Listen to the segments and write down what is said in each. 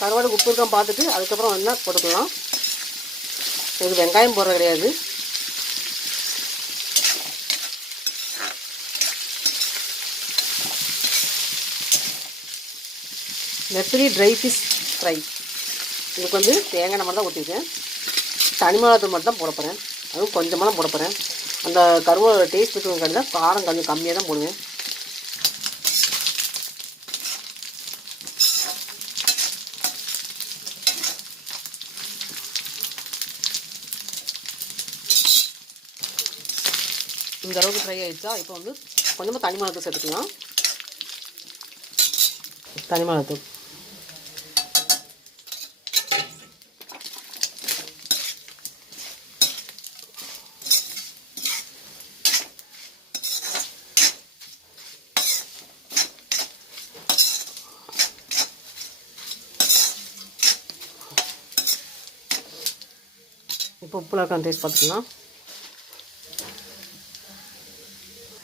கருவாடு உப்பு இருக்கான்னு பார்த்துட்டு அதுக்கப்புறம் வேணால் போட்டுக்கலாம். இது வெங்காயம் போடுறது கிடையாது. நெத்திலி ட்ரை ஃபிஷ் ஃப்ரை. இதுக்கு வந்து தேங்காய் மட்டும் தான் ஊற்றிருக்கேன். தனி மிளகாத்தூள் மட்டும் தான் போட போகிறேன். அதுவும் கொஞ்சமாக தான் போட போகிறேன். அந்த கருவாடு டேஸ்ட் இருக்கிறதுக்காண்டி தான் காரம் கொஞ்சம் கம்மியாக தான் போடுவேன். இந்த அளவுக்கு ஃப்ரை ஆகிடுச்சா, இப்போ வந்து கொஞ்சமாக தனி மிளகாத்தூள் சேர்த்துக்கலாம். தனி மிளகாத்தூள் இப்போ உப்புல இருக்கான்னு டேஸ்ட் பார்த்துக்கலாம்.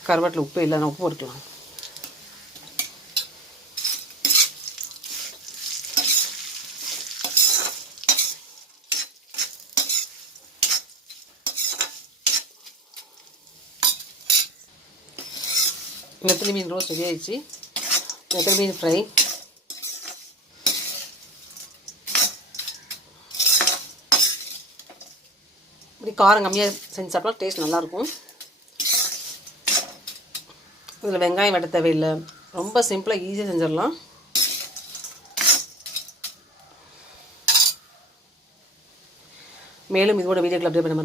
கருவாட்டில் உப்பு இல்லைன்னா உப்பு போட்டுக்கலாம். நெத்திலி மீன் ரோஸ்ட் ரெடி ஆயிடுச்சு. நெத்திலி மீன் ஃப்ரை. இப்படி காரம் கம்மியாக செஞ்சு சாப்பிட்டா டேஸ்ட் நல்லாயிருக்கும். இதில் வெங்காயம் வெட்ட தேவையில்லை. ரொம்ப சிம்பிளாக ஈஸியாக செஞ்சிடலாம். மேலும் இதோட வீடியோக்கள் அப்டேட் பண்ண